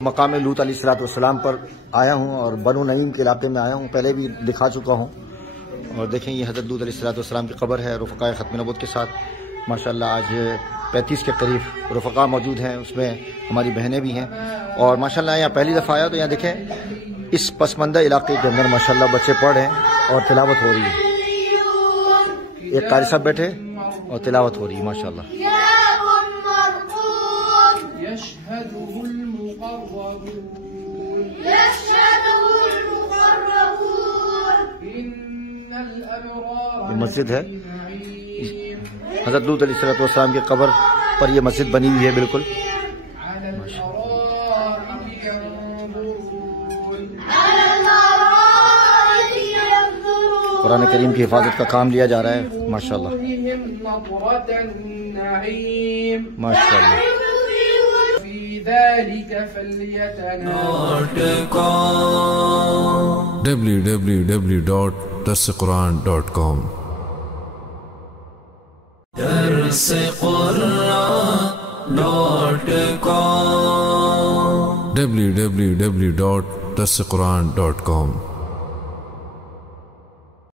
مقام لوط علیہ السلام پر آیا ہوں اور بنو نعیم کے علاقے میں آیا ہوں، پہلے بھی دکھا چکا ہوں۔ اور دیکھیں یہ حضرت لوط علیہ السلام کی قبر ہے رفقائے ختم نبوت کے ساتھ۔ ماشاءاللہ آج 35 کے قریب رفقا موجود ہیں، اس میں ہماری بہنیں بھی ہیں۔ اور ماشاءاللہ یہاں پہلی دفعہ آیا تو یہاں دیکھیں اس پسماندہ علاقے کے اندر ماشاءاللہ بچے پڑھ رہے ہیں اور تلاوت ہو رہی ہے۔ ایک قاری صاحب بیٹھے اور تلاوت ہو رہی ہے ماشاءاللہ۔ یہ مسجد ہے، حضرت لوط علیہ السلام کی قبر پر یہ مسجد بنی ہوئی ہے بالکل۔ قرآن کریم کی حفاظت کا کام لیا جا رہا ہے ماشاءاللہ ماشاءاللہ۔ www.darsequran.com www.darsequran.com